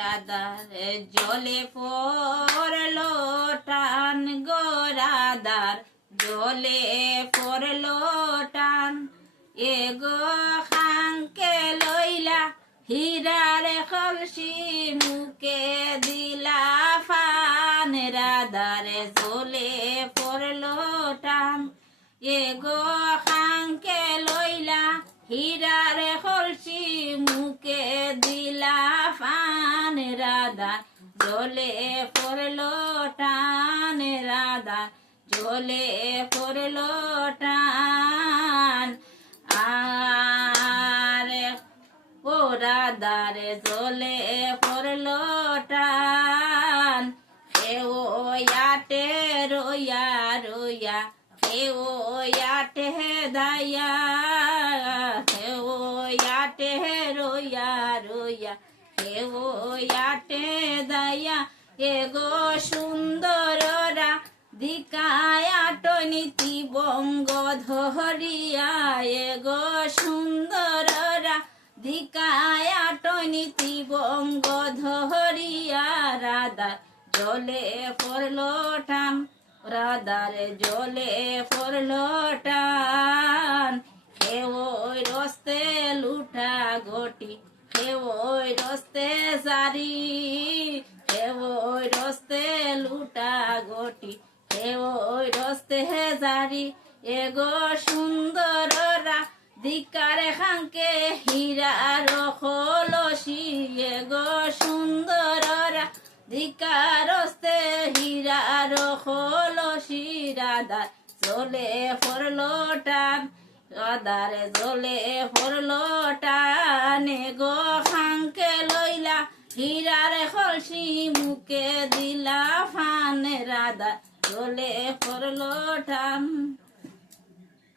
রাধার জলে পড়লো টান গো রাধার জলে পড়লো টান এ গো খাঙ্কে লইলা হীরার কলসি মুখে দিলা ফান রাধার জলে পড়লো টান এ গো খাঙ্কে লইলা হীরার কলসি মুখে দিলা ফান রাধা জলে পড়লো টান রাধা জলে পড়লো টান আরে ও রাধার জলে পড়লো টান কেউ ইয়াটে রইয়া রইয়া কেউ ইয়াটে দায়া কেউ ইয়াটে রইয়া রইয়া কেউ ইয়াটে দায়া এগো সুন্দররা দিকায়াট নীতি বঙ্গ ধরিয়া এগো সুন্দররা দিকায়াট নীতি বঙ্গ ধরিয়া রাধা জলে পড়লো টান রাধার জলে পড়লো টান কেউ রস্তে লুঠা গটি কেউ রস্তে সারি কেউ রস্তে লুটা গটি কেউ রস্তে জারি এগো সুন্দররা দিকার খাঙ্কে হীরার কলসি এগো সুন্দররা দিকারস্তে হীরার কলসি রাধার জলে পড়লো টান রাধার জলে পড়লো টান গো খাঙ্কে লইলা হীরার কলসি মুখে দিলা ফান রাধা জলে পড়লো টান।